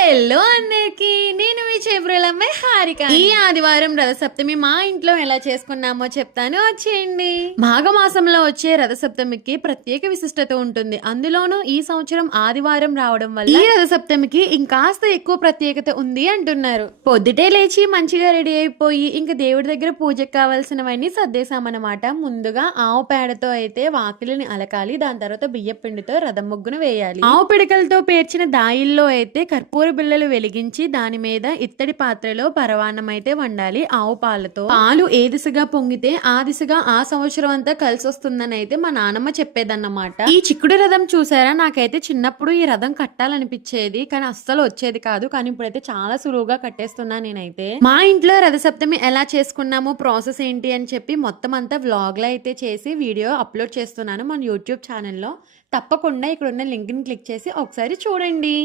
Hello అందరికి, నేను మీ చేబ్రోలమ్మాయి హారిక. ఈ ఆదివారం రథసప్తమి మా ఇంట్లో ఎలా చేసుకున్నామో చెప్తాను, వచ్చేయండి. మాఘమాసంలో వచ్చే రథసప్తమికి ప్రత్యేక విశిష్టత ఉంటుంది. అందులోనూ ఈ సంవత్సరం ఆదివారం రావడం వల్ల ఈ రథసప్తమికి ఇంకాస్త ఎక్కువ ప్రత్యేకత ఉంది అంటున్నారు. పొద్దుటే లేచి మంచిగా రెడీ అయిపోయి ఇంకా దేవుడి దగ్గర పూజకు కావాల్సినవన్నీ సర్దేశామన్నమాట. ముందుగా ఆవు పేడతో అయితే వాకిలిని అలకాలి. దాని తర్వాత బియ్య పిండితో రథం ముగ్గును వేయాలి. ఆవు పిడకలతో పేర్చిన దాయిల్లో అయితే కర్పూర బిళ్ళలు వెలిగించి దాని మీద ఇత్తడి పాత్రలో పరవాన్నం అయితే వండాలి. ఆవు పాలతో పాలు ఏ దిశగా పొంగితే ఆ దిశగా ఆ సంవత్సరం అంతా కలిసి వస్తుందని అయితే మా నానమ్మ చెప్పేదన్నమాట. ఈ చిక్కుడు రథం చూసారా, నాకైతే చిన్నప్పుడు ఈ రథం కట్టాలనిపించేది కానీ అస్సలు వచ్చేది కాదు. కానీ ఇప్పుడైతే చాలా సులువుగా కట్టేస్తున్నా నేనైతే. మా ఇంట్లో రథసప్తమి ఎలా చేసుకున్నామో ప్రాసెస్ ఏంటి అని చెప్పి మొత్తం అంతా వ్లాగ్ లో అయితే చేసి వీడియో అప్లోడ్ చేస్తున్నాను మన యూట్యూబ్ ఛానల్లో. తప్పకుండా ఇక్కడ ఉన్న లింక్ ని క్లిక్ చేసి ఒకసారి చూడండి.